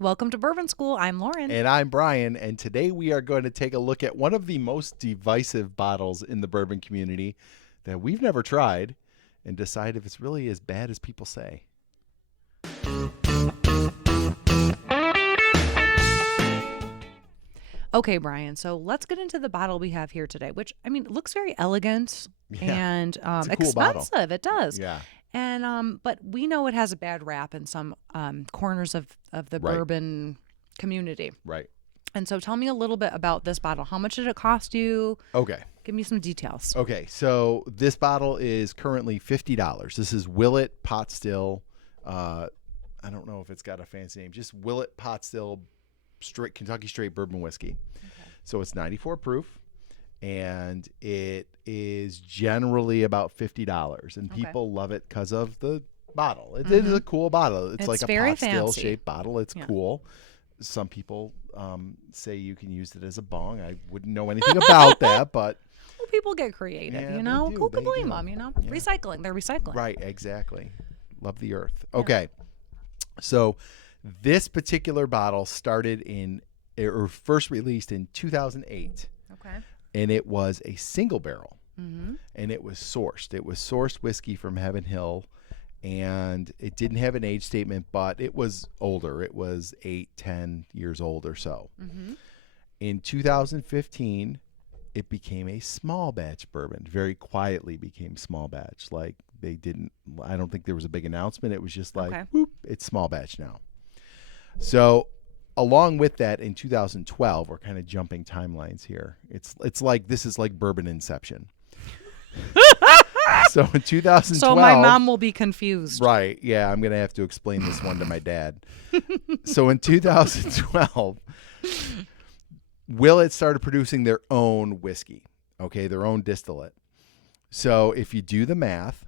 Welcome to Bourbon School. I'm Lauren. And I'm Brian, and today we are going to take a look at one of the most divisive bottles in the bourbon community that we've never tried and decide if it's really as bad as people say. Okay, Brian, so let's get into the bottle we have here today, which, I mean, it looks very elegant and it's a cool bottle. expensive. It does. Yeah. And but we know it has a bad rap in some corners of the Right. bourbon community. Right. And so tell me a little bit about this bottle. How much did it cost you? Okay. Give me some details. Okay. So this bottle is currently $50. This is Willett Pot Still. I don't know if it's got a fancy name. Just Willett Pot Still straight Kentucky straight bourbon whiskey. Okay. So it's 94 proof. And it is generally about $50, and Okay. people love it because of the bottle. It is a cool bottle. It's like a very pot still fancy. shaped bottle. It's Yeah. cool. Some people say you can use it as a bong. I wouldn't know anything about that, but Well, people get creative, Yeah, you they know? do, Who could they blame do. them, you know? Yeah. Recycling. They're recycling. right, exactly. Love the earth. Okay, so this particular bottle started or first released in 2008. Okay. And it was a single barrel, Mm-hmm. and it was sourced. It was sourced whiskey from Heaven Hill, and it didn't have an age statement, but it was older. It was 8-10 years old or so. Mm-hmm. In 2015, it became a small batch bourbon. Very quietly became small batch. Like I don't think there was a big announcement. It was just like, Okay. whoop, it's small batch now. So along with that, in 2012, we're kind of jumping timelines here. It's like this is like bourbon inception. So in 2012, So my mom will be confused. right? Yeah, I'm gonna have to explain this one to my dad. So in 2012, Willett started producing their own whiskey. Okay, their own distillate. So if you do the math,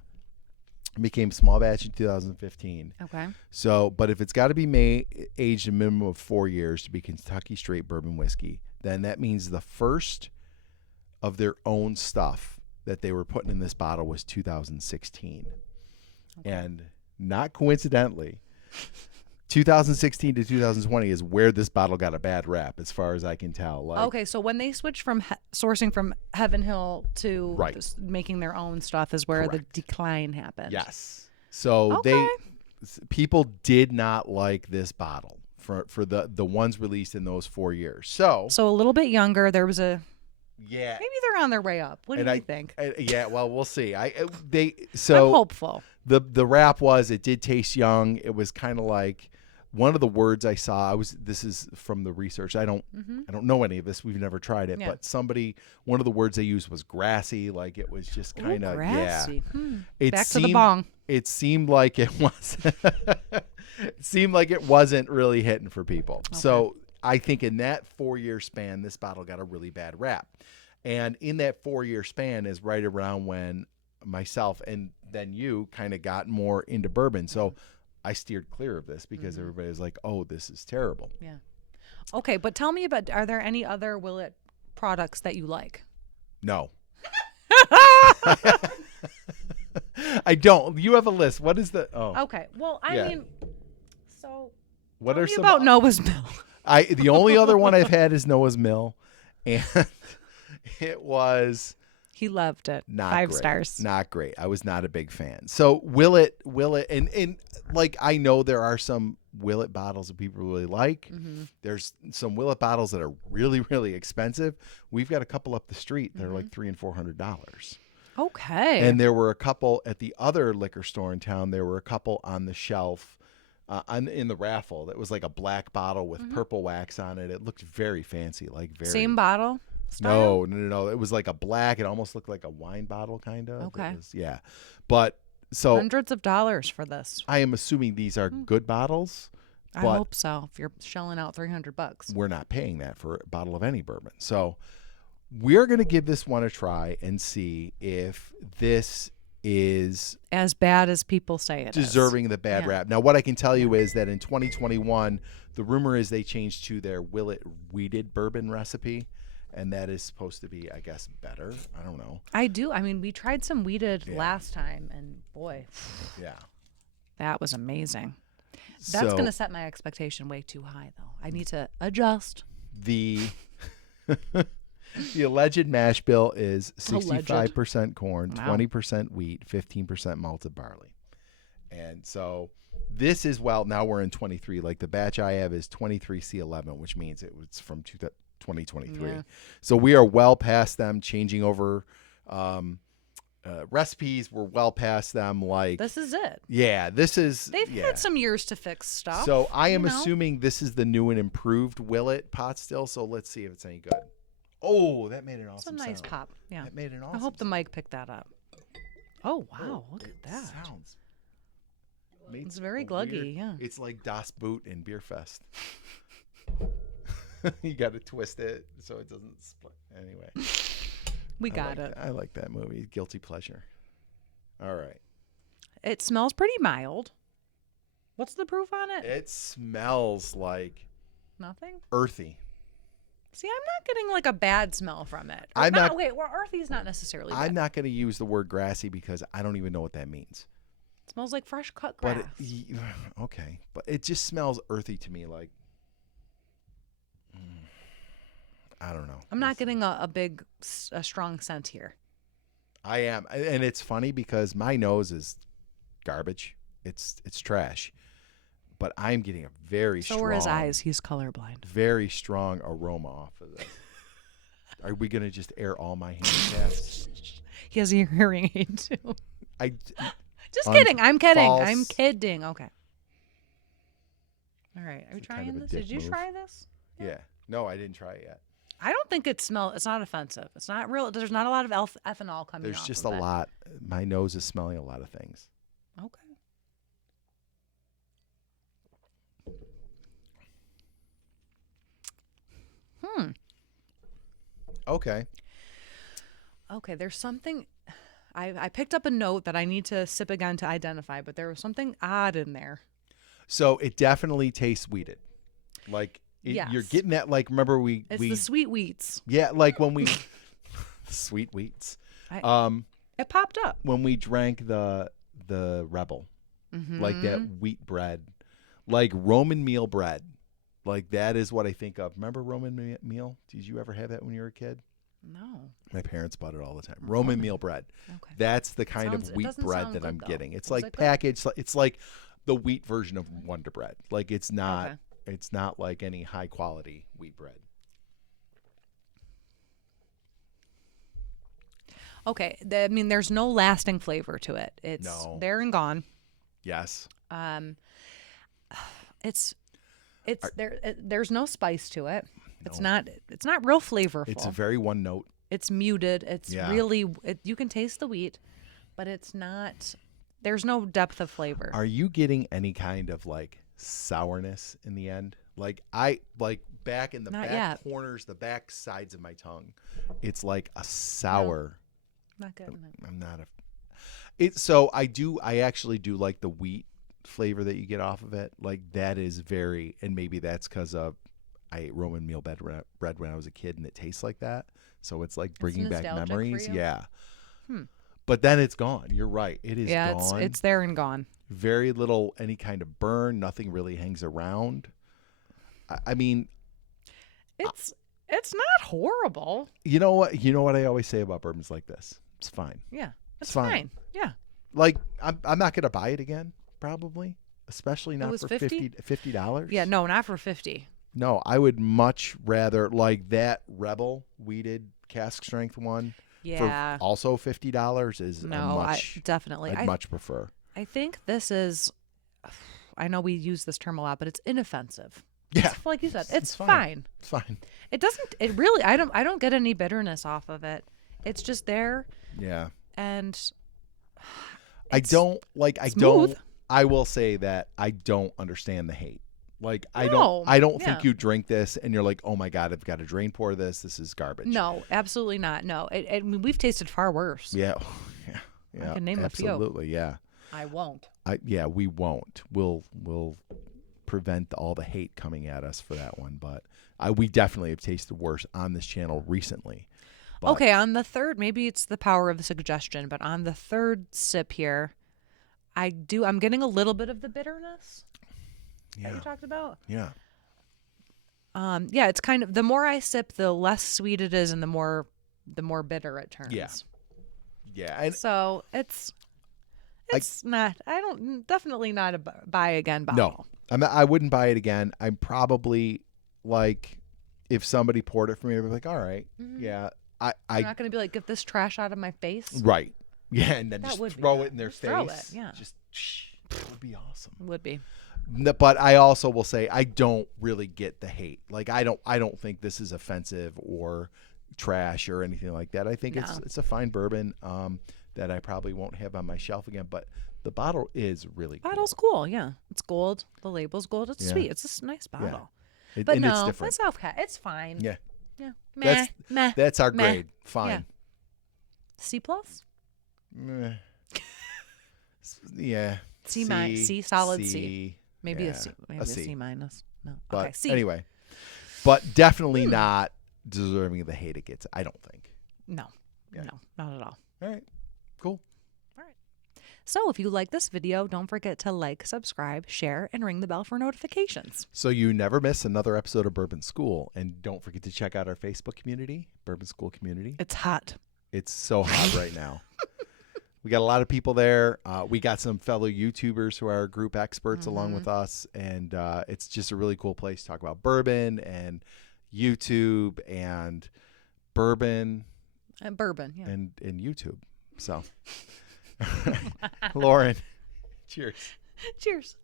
it became small batch in 2015. Okay. So, but if it's got to be aged a minimum of 4 years to be Kentucky straight bourbon whiskey, then that means the first of their own stuff that they were putting in this bottle was 2016. Okay. And not coincidentally, 2016 to 2020 is where this bottle got a bad rap, as far as I can tell. Like, Okay, so when they switched from sourcing from Heaven Hill to Right. just making their own stuff is where Correct. the decline happened. yes. So Okay. people did not like this bottle for the ones released in those 4 years. So So a little bit younger. There was a yeah. maybe they're on their way up. What do And you think? Yeah, well, we'll see. I'm So hopeful. the rap was it did taste young. It was kind of like one of the words I saw. This is from the research. I don't know any of this. We've never tried it, Yeah. but one of the words they used was grassy. Like it was just kind of grassy. It Back to the bong. It seemed like it was. It seemed like it wasn't really hitting for people. So I think in that 4-year span, this bottle got a really bad rap. And in that 4-year span is right around when myself and then you kind of got more into bourbon. So I steered clear of this because everybody was like, oh, this is terrible. Yeah. Okay, but tell me about, are there any other Willett products that you like? No. I don't. You have a list. What is the? Oh, Okay. Well, I Yeah. mean, so what tell are me some? about Noah's Mill. The only other one I've had is Noah's Mill, and it was He loved it. not 5 great. stars. Not great. I was not a big fan. So Willett, and like I know there are some Willett bottles that people really like. Mm-hmm. There's some Willett bottles that are really, really expensive. We've got a couple up the street that are like $300 and $400. Okay. And there were a couple at the other liquor store in town. There were a couple on the shelf in the raffle that was like a black bottle with purple wax on it. It looked very fancy, like very Same bottle style? No. It was like a black. It almost looked like a wine bottle, kind of. Okay. Yeah, but so Hundreds of dollars for this. I am assuming these are good bottles. I But hope so. If you're shelling out $300. we're not paying that for a bottle of any bourbon. So we're going to give this one a try and see if this is As bad as people say it is. deserving the bad Yeah. rap. Now, what I can tell you is that in 2021, the rumor is they changed to their Willett weeded bourbon recipe, and that is supposed to be, I guess, better. I don't know. I do. I mean, we tried some weeded Yeah. last time, and boy, Yeah. that was amazing. That's So going to set my expectation way too high, though. I need to adjust. the the alleged mash bill is 65% corn, Wow. 20% wheat, 15% malted barley. And so this is, well, now we're in 23. Like the batch I have is 23C11, which means it was from 2023. Yeah. So we are well past them changing over recipes. We're well past them. Like, This is it. yeah, this is. They've yeah. had some years to fix stuff. So I am you know? assuming this is the new and improved Willett Pot Still. So let's see if it's any good. Oh, that made an It's a awesome nice sound. pop. Yeah. That made an awesome I hope the mic picked that up. Oh, wow. Look at that. Sounds. It's very a gluggy, weird- yeah. It's like Das Boot in Beer Fest. You got to twist it so it doesn't split. Anyway. We got it. I like that movie. Guilty pleasure. All right. It smells pretty mild. What's the proof on it? It smells like Nothing? earthy. See, I'm not getting like a bad smell from it. I'm not- Wait, well, earthy's not necessarily bad. I'm not going to use the word grassy because I don't even know what that means. It smells like fresh cut grass. But okay, but it just smells earthy to me. Like, I don't know. I'm not getting a strong scent here. I am, and it's funny because my nose is garbage. It's trash, but I'm getting a very So strong. are his eyes. He's colorblind. Very strong aroma off of this. Are we gonna just air all my handicaps? He has a hearing aid too. Just Un- kidding. I'm kidding. false. I'm kidding. Okay. All right. Are we It's a kind trying of a this? dick Did you move. try this? Yeah. No, I didn't try it yet. I don't think it's not offensive. It's not real. There's not a lot of ethanol coming There's off just of a it. lot. My nose is smelling a lot of things. Okay. Okay. Okay, there's something. I picked up a note that I need to sip again to identify, but there was something odd in there. So it definitely tastes wheated. Like you're Yes. getting that. Like remember we The sweet wheats. yeah, like when we sweet wheats. It popped up. When we drank the Rebel, like that wheat bread, like Roman meal bread, like that is what I think of. Remember Roman meal? Did you ever have that when you were a kid? No. My parents bought it all the time. Roman meal bread. Okay. That's the kind It of wheat doesn't bread sound that good, I'm though. getting. It's Was like it good? packaged. It's like the wheat version of Wonder Bread. Like it's not. Okay. It's not like any high quality wheat bread. Okay. I mean, there's no lasting flavor to it. It's No. there and gone. Yes. It's there. There's no spice to it. It's No. not real flavorful. It's a very one note. It's muted. It's Yeah. really. You can taste the wheat, but it's not. There's no depth of flavor. Are you getting any kind of like sourness in the end? Like back in the Not back yet. corners, the back sides of my tongue. It's like a sour. Not getting it. I'm not a. So I actually do like the wheat flavor that you get off of it. Like that is very, and maybe that's because of I ate Roman meal bread when I was a kid, and it tastes like that. So it's like bringing back nostalgic for memories. you? Yeah. But then it's gone. You're right. It is Yeah, gone. it's there and gone. Very little any kind of burn. Nothing really hangs around. I mean, It's not horrible. you know what? You know what I always say about bourbons like this. It's fine. Yeah, it's fine. fine. Yeah. Like I'm not gonna buy it again, probably, especially not was for $50? $50. Yeah, no, not for 50. No, I would much rather like that Rebel wheated cask strength one. Yeah. For also $50 is No, definitely. I'd much prefer. I think this is. I know we use this term a lot, but it's inoffensive. Yeah, It's like you said, it's fine. fine. It's fine. It doesn't. It really. I don't get any bitterness off of it. It's just there, Yeah. and I it's don't like. I smooth. don't. I will say that I don't understand the hate. Like I No, don't yeah. think you drink this and you're like, oh my god, I've got to drain pour this. This is garbage. No, absolutely not. No, I mean, we've tasted far worse. Yeah. Yeah. can name a few. absolutely. Yeah. I won't. Yeah. We won't. We'll prevent all the hate coming at us for that one, but we definitely have tasted worse on this channel recently. But Okay, on the third, maybe it's the power of the suggestion, but on the third sip here, I'm getting a little bit of the bitterness. that Yeah. you talked about. Yeah. Yeah, it's kind of, the more I sip, the less sweet it is, and the more bitter it turns. Yeah. Yeah. And So it's not. I don't, definitely not a buy again bottle. no, I wouldn't buy it again. I'm probably like, if somebody poured it for me, I'd be like, all right, yeah. I'm not going to be like, get this trash out of my face. Right. Yeah, and then That just would be throw good. it in their Just face. throw it, yeah. Just that would be awesome. Would be. But I also will say I don't really get the hate. Like I don't think this is offensive or trash or anything like that. I think it's a fine bourbon that I probably won't have on my shelf again. But the bottle is really cool. Bottle's cool. Yeah, it's gold. The label's gold. It's Yeah. sweet. It's just a nice bottle. Yeah. But and no, it's different. it's okay. It's fine. Yeah. Yeah. Meh. Meh. That's our Meh. grade. Fine. C plus. Meh. Yeah. C minus. C solid C. C. Maybe Yeah, a C. Maybe a C minus. No. But Okay. C. anyway, but definitely not deserving of the hate it gets. I don't think. No. Yeah. No. Not at all. All right. Cool. All right. So if you like this video, don't forget to like, subscribe, share, and ring the bell for notifications. So you never miss another episode of Bourbon School. And don't forget to check out our Facebook community, Bourbon School Community. It's hot. It's so hot right now. We got a lot of people there. We got some fellow YouTubers who are group experts along with us. And it's just a really cool place to talk about bourbon and YouTube and bourbon. Bourbon. Yeah. And YouTube. So, Lauren, cheers. Cheers.